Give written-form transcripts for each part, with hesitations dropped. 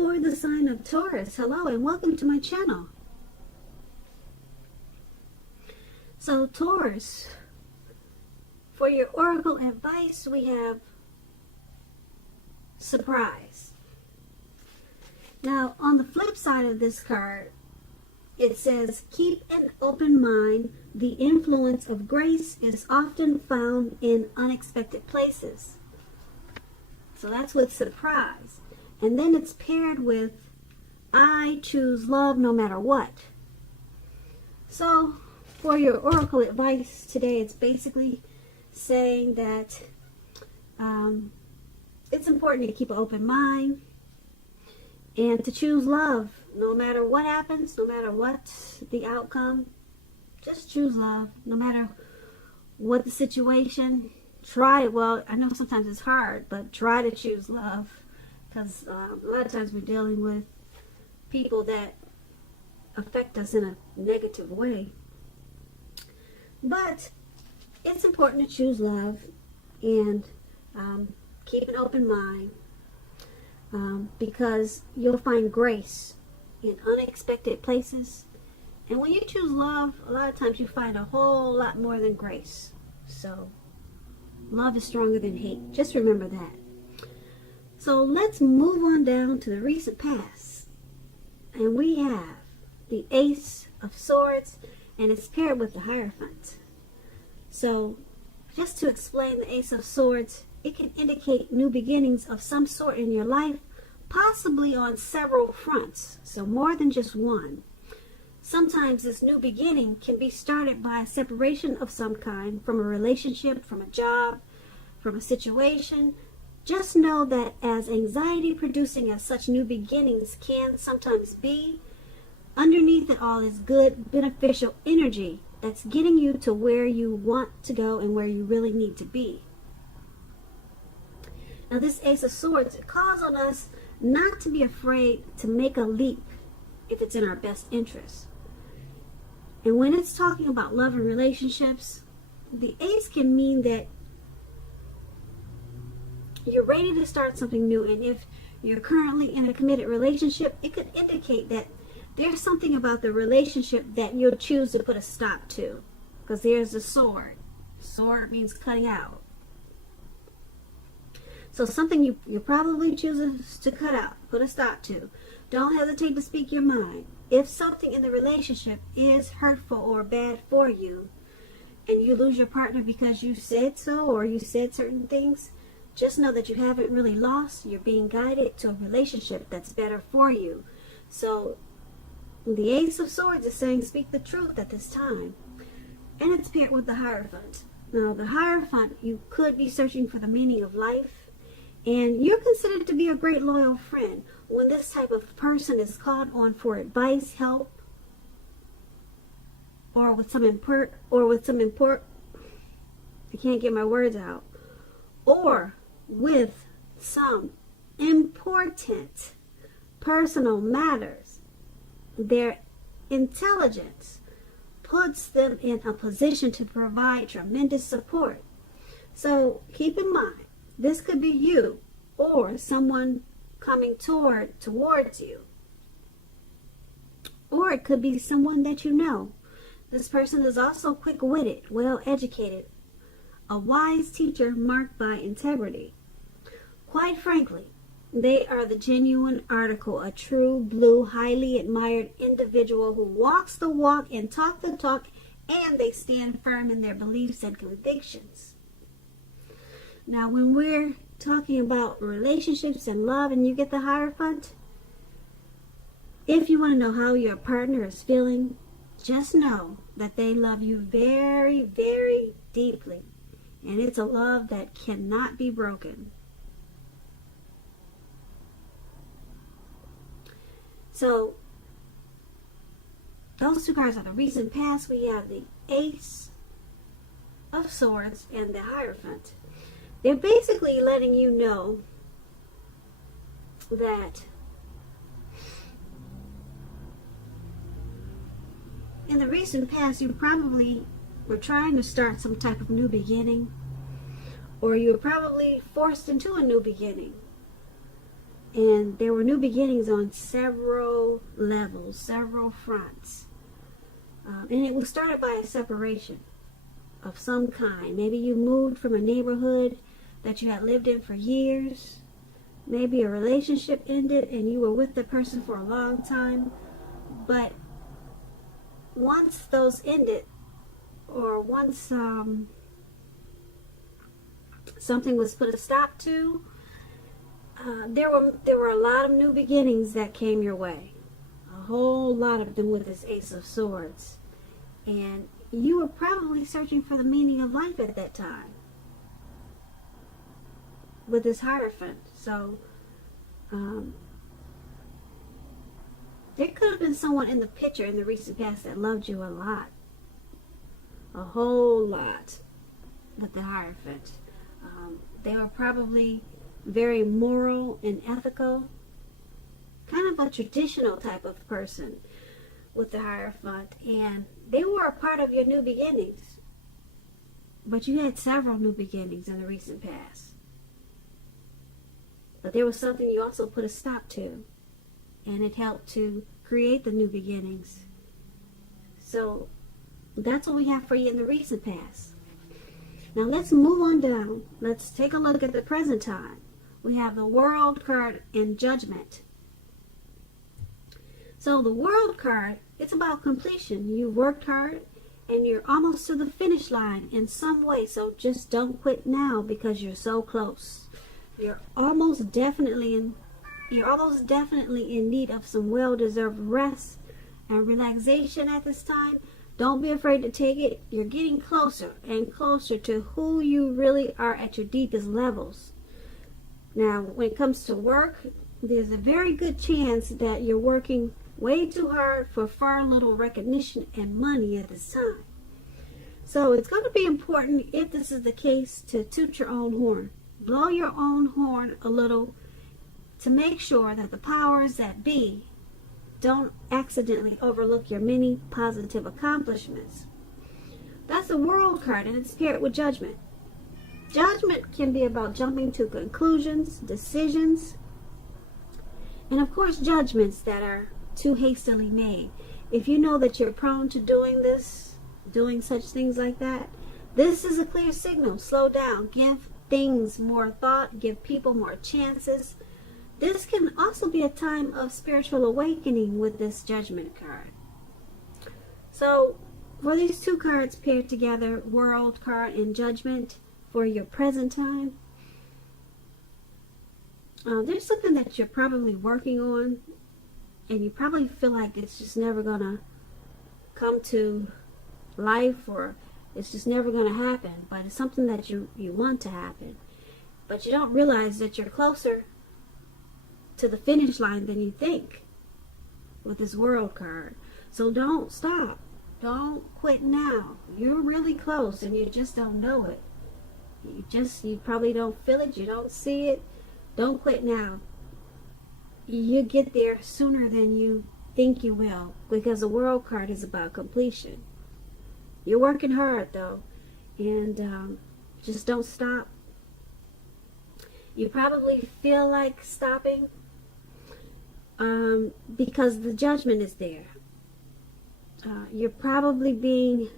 for the sign of Taurus. Hello and welcome to my channel. So Taurus, for your oracle advice, we have surprise. Now on the flip side of this card, it says keep an open mind. The influence of grace is often found in unexpected places. So that's with surprise. And then it's paired with I choose love no matter what. So for your oracle advice today, it's basically saying that it's important to keep an open mind and to choose love no matter what happens, no matter what the outcome. Just choose love no matter what the situation. Try it. Well, I know sometimes it's hard, but try to choose love, because a lot of times we're dealing with people that affect us in a negative way. But it's important to choose love and keep an open mind, because you'll find grace in unexpected places. And when you choose love, a lot of times you find a whole lot more than grace. So love is stronger than hate. Just remember that. So let's move on down to the recent past. And we have the Ace of Swords, and it's paired with the Hierophant. So just to explain the Ace of Swords, it can indicate new beginnings of some sort in your life, possibly on several fronts, so more than just one. Sometimes this new beginning can be started by a separation of some kind, from a relationship, from a job, from a situation. Just know that as anxiety producing as such new beginnings can sometimes be, underneath it all is good, beneficial energy that's getting you to where you want to go and where you really need to be. Now this Ace of Swords, it calls on us not to be afraid to make a leap if it's in our best interest. And when it's talking about love and relationships, the Ace can mean that you're ready to start something new. And if you're currently in a committed relationship, it could indicate that there's something about the relationship that you'll choose to put a stop to, because there's the sword. Sword means cutting out. So something you probably choose to cut out, put a stop to. Don't hesitate to speak your mind. If something in the relationship is hurtful or bad for you, and you lose your partner because you said so, or you said certain things, just know that you haven't really lost. You're being guided to a relationship that's better for you. So the Ace of Swords is saying speak the truth at this time. And it's paired with the Hierophant. Now the Hierophant, you could be searching for the meaning of life, and you're considered to be a great loyal friend. When this type of person is called on for advice, help, or with some import, I can't get my words out, or with some important personal matters, their intelligence puts them in a position to provide tremendous support. So keep in mind, this could be you or someone coming towards you. Or it could be someone that you know. This person is also quick-witted, well-educated, a wise teacher marked by integrity. Quite frankly, they are the genuine article, a true blue, highly admired individual who walks the walk and talk the talk, and they stand firm in their beliefs and convictions. Now, when we're talking about relationships and love and you get the Hierophant, if you want to know how your partner is feeling, just know that they love you very, very deeply. And it's a love that cannot be broken. So, those two cards are the recent past. We have the Ace of Swords and the Hierophant. They're basically letting you know that in the recent past, you probably were trying to start some type of new beginning, or you were probably forced into a new beginning. And there were new beginnings on several levels, several fronts. And it was started by a separation of some kind. Maybe you moved from a neighborhood that you had lived in for years. Maybe a relationship ended and you were with the person for a long time. But once those ended, or once something was put a stop to, there were a lot of new beginnings that came your way. A whole lot of them with this Ace of Swords. And you were probably searching for the meaning of life at that time with this Hierophant. So there could have been someone in the picture in the recent past that loved you a lot. A whole lot with the Hierophant. They were probably very moral and ethical. Kind of a traditional type of person with the Hierophant. And they were a part of your new beginnings. But you had several new beginnings in the recent past. But there was something you also put a stop to. And it helped to create the new beginnings. So that's what we have for you in the recent past. Now let's move on down. Let's take a look at the present time. We have the World card and Judgment. So the World card, it's about completion. You worked hard and you're almost to the finish line in some way. So just don't quit now because you're so close. You're almost definitely in need of some well-deserved rest and relaxation at this time. Don't be afraid to take it. You're getting closer and closer to who you really are at your deepest levels. Now, when it comes to work, there's a very good chance that you're working way too hard for far little recognition and money at this time. So it's going to be important, if this is the case, to toot your own horn. Blow your own horn a little to make sure that the powers that be don't accidentally overlook your many positive accomplishments. That's the World card, and it's paired with Judgment. Judgment can be about jumping to conclusions, decisions, and of course judgments that are too hastily made. If you know that you're prone to doing such things like that, this is a clear signal. Slow down. Give things more thought. Give people more chances. This can also be a time of spiritual awakening with this Judgment card. So, for these two cards paired together, World card and Judgment, for your present time, there's something that you're probably working on, and you probably feel like it's just never going to come to life, or it's just never going to happen, but it's something that you want to happen. But you don't realize that you're closer to the finish line than you think with this World card. So don't stop. Don't quit now. You're really close and you just don't know it. You probably don't feel it. You don't see it. Don't quit now. You get there sooner than you think you will, because the World card is about completion. You're working hard though, and just don't stop. You probably feel like stopping because the Judgment is there. You're probably being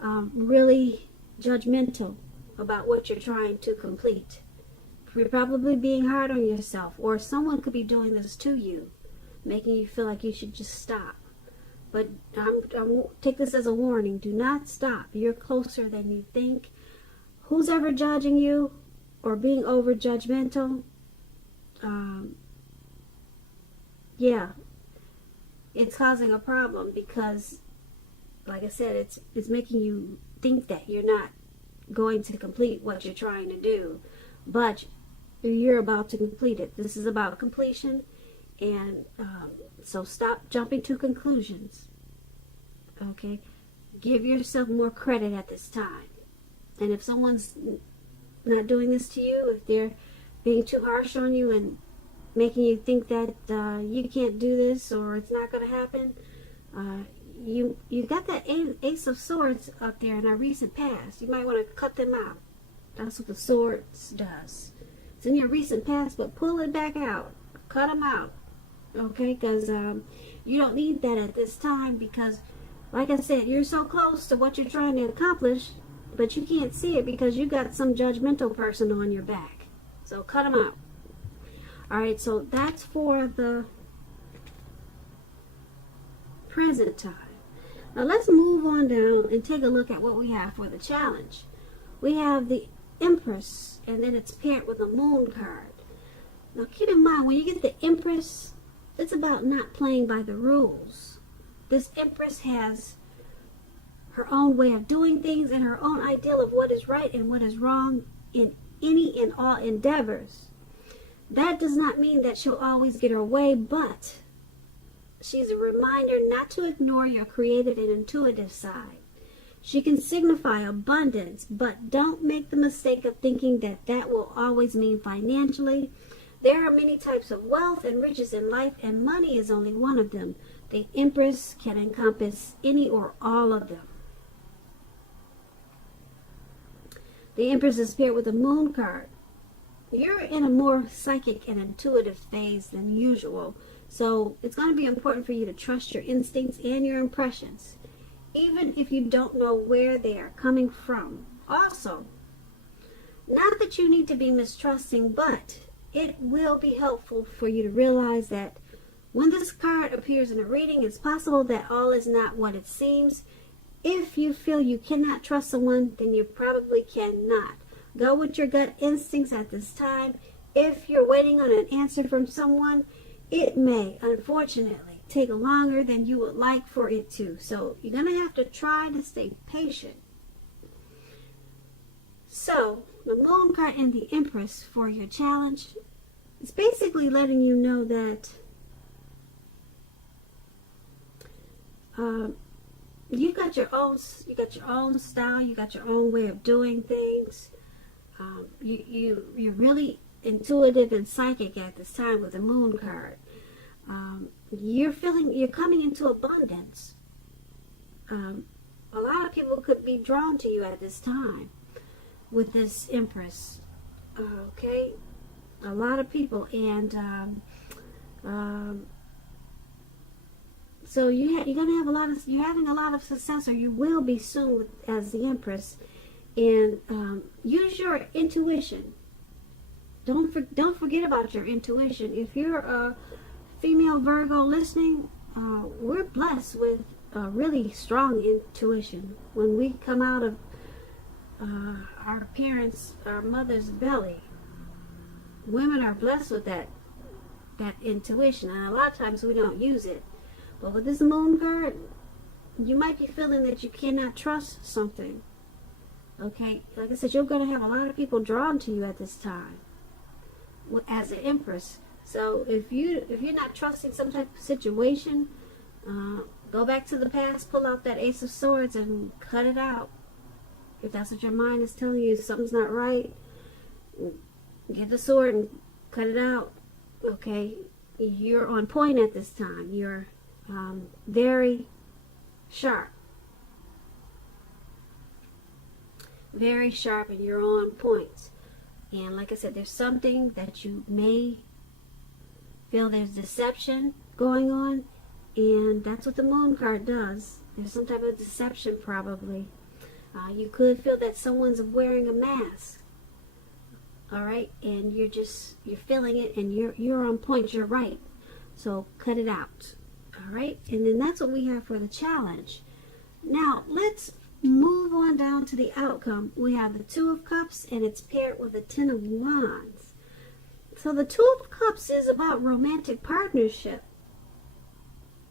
really judgmental about what you're trying to complete. You're probably being hard on yourself, or someone could be doing this to you, making you feel like you should just stop. But I'm take this as a warning. Do not stop. You're closer than you think. Who's ever judging you or being over judgmental? Yeah, it's causing a problem, because, like I said, it's making you think that you're not going to complete what you're trying to do, but you're about to complete it. This is about completion, and so stop jumping to conclusions. Okay, give yourself more credit at this time. And if someone's not doing this to you, if they're being too harsh on you and making you think that you can't do this or it's not going to happen, you got that Ace of Swords up there in our recent past. You might want to cut them out. That's what the Swords does. It's in your recent past, but pull it back out. cut them out, okay? Because you don't need that at this time, because like I said, you're so close to what you're trying to accomplish, but you can't see it because you got some judgmental person on your back. So cut them out. All right, so that's for the present time. Now let's move on down and take a look at what we have for the challenge. We have the Empress, and then it's paired with a Moon card. Now keep in mind, when you get the Empress, it's about not playing by the rules. This Empress has her own way of doing things and her own ideal of what is right and what is wrong in any and all endeavors. That does not mean that she'll always get her way, but she's a reminder not to ignore your creative and intuitive side. She can signify abundance, but don't make the mistake of thinking that that will always mean financially. There are many types of wealth and riches in life, and money is only one of them. The Empress can encompass any or all of them. The Empress is paired with a Moon card. You're in a more psychic and intuitive phase than usual, so it's going to be important for you to trust your instincts and your impressions, even if you don't know where they are coming from. Also, not that you need to be mistrusting, but it will be helpful for you to realize that when this card appears in a reading, it's possible that all is not what it seems. If you feel you cannot trust someone, then you probably cannot. Go with your gut instincts at this time. If you're waiting on an answer from someone, it may, unfortunately, take longer than you would like for it to. So you're going to have to try to stay patient. So the Moon card and the Empress for your challenge is basically letting you know that you got your own style, you got your own way of doing things. You're really intuitive and psychic at this time with the Moon card. You're coming into abundance. A lot of people could be drawn to you at this time with this Empress. Okay, a lot of people, and so you're having a lot of success, or you will be soon as the Empress. And use your intuition. Don't forget about your intuition. If you're a female Virgo listening, we're blessed with a really strong intuition. When we come out of our mother's belly, women are blessed with that intuition, and a lot of times we don't use it. But with this Moon card, you might be feeling that you cannot trust something. Okay, like I said, you're going to have a lot of people drawn to you at this time as an Empress. So if you're not trusting some type of situation, go back to the past, pull out that Ace of Swords, and cut it out. If that's what your mind is telling you, something's not right, get the sword and cut it out. Okay, you're on point at this time. You're very sharp. Very sharp, and you're on point. And like I said, there's something that you may feel there's deception going on, and that's what the Moon card does. There's some type of deception probably. You could feel that someone's wearing a mask. All right, and you're feeling it, and you're on point. You're right. So cut it out. All right, and then that's what we have for the challenge. Now let's move on down to the outcome. We have the Two of Cups, and it's paired with the Ten of Wands. So the Two of Cups is about romantic partnership,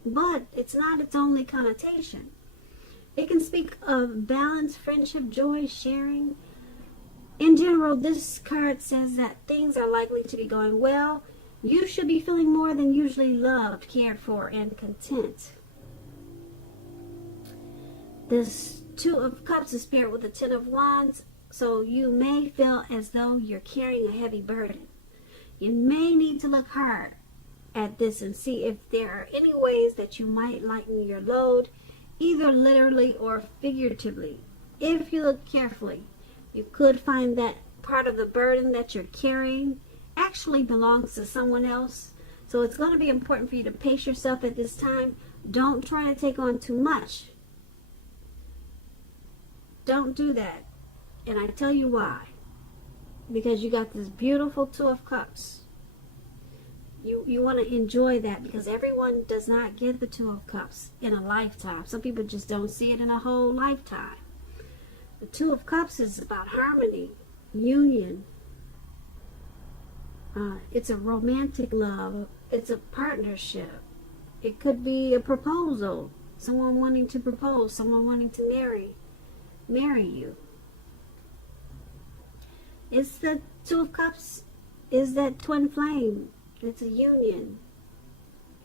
but it's not its only connotation. It can speak of balance, friendship, joy, sharing. In general, this card says that things are likely to be going well. You should be feeling more than usually loved, cared for, and content. This Two of Cups is paired with the Ten of Wands, so you may feel as though you're carrying a heavy burden. You may need to look hard at this and see if there are any ways that you might lighten your load, either literally or figuratively. If you look carefully, you could find that part of the burden that you're carrying actually belongs to someone else. So it's going to be important for you to pace yourself at this time. Don't try to take on too much. Don't do that. And I tell you why. Because you got this beautiful Two of Cups. You want to enjoy that, because everyone does not get the Two of Cups in a lifetime. Some people just don't see it in a whole lifetime. The Two of Cups is about harmony, union. It's a romantic love. It's a partnership. It could be a proposal. Someone wanting to propose. Someone wanting to marry you. It's the Two of Cups is that twin flame. It's a union.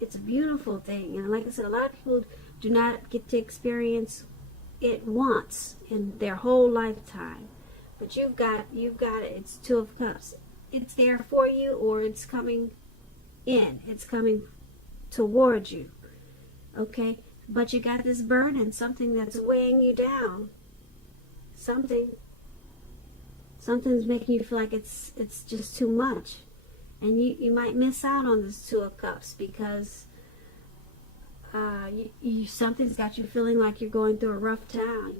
It's a beautiful thing. And like I said, a lot of people do not get to experience it once in their whole lifetime. But you've got it. It's Two of Cups. It's there for you, or it's coming in. It's coming towards you. Okay? But you got this burden, something that's weighing you down. Something's making you feel like it's just too much. And you might miss out on this Two of Cups because something's got you feeling like you're going through a rough time.